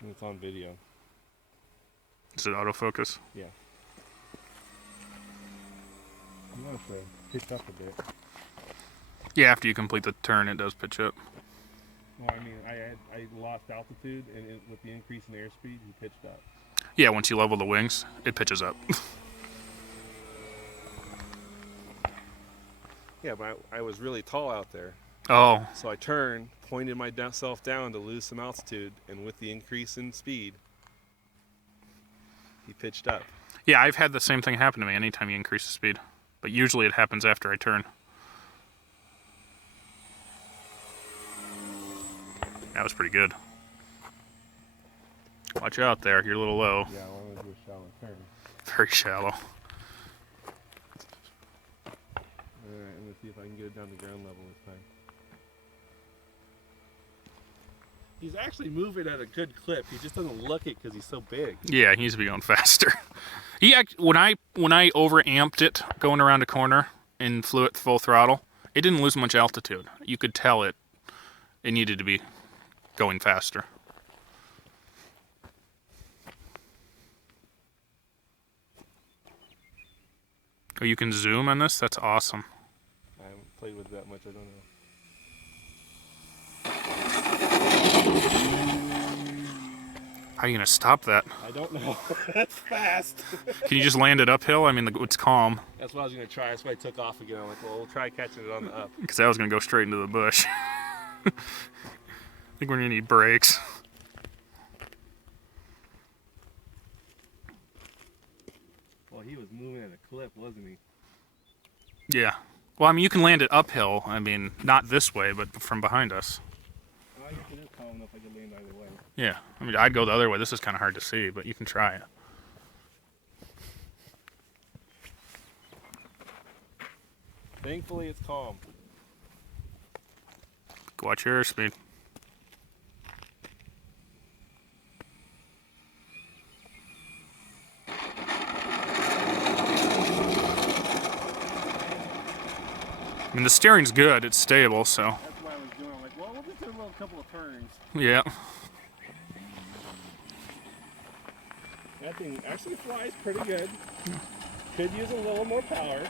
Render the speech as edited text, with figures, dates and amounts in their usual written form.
And it's on video. Is it autofocus? Yeah. You want to pitch up a bit. Yeah, after you complete the turn, it does pitch up. Well, I mean, I lost altitude, and with the increase in airspeed, he pitched up. Yeah, once you level the wings, it pitches up. Yeah, but I was really tall out there. Oh. So I turned, pointed myself down to lose some altitude, and with the increase in speed, he pitched up. Yeah, I've had the same thing happen to me anytime you increase the speed. But usually it happens after I turn. That was pretty good. Watch out there, you're a little low. Yeah, I want to do a shallow turn. Very shallow. Alright, I'm going to see if I can get it down to ground level this time. He's actually moving at a good clip. He just doesn't look it because he's so big. Yeah, he needs to be going faster. When I overamped it going around a corner and flew it full throttle, it didn't lose much altitude. You could tell it needed to be going faster. Oh, you can zoom on this? That's awesome. I haven't played with it that much, I don't know. How are you going to stop that? I don't know. That's fast. Can you just land it uphill? I mean, it's calm. That's what I was going to try. That's why I took off again. I'm like, well, we'll try catching it on the up. Because I was going to go straight into the bush. I think we're going to need brakes. Well, he was moving at a clip, wasn't he? Yeah. Well, I mean, you can land it uphill. I mean, not this way, but from behind us. I guess it is calm enough I could land either way. Yeah. I mean, I'd go the other way. This is kind of hard to see, but you can try it. Thankfully, it's calm. Watch your airspeed. I mean, the steering's good. It's stable, so. That's what I was doing. I'm like, well, we'll just do a couple of turns. Yeah. That thing actually flies pretty good. Could use a little more power.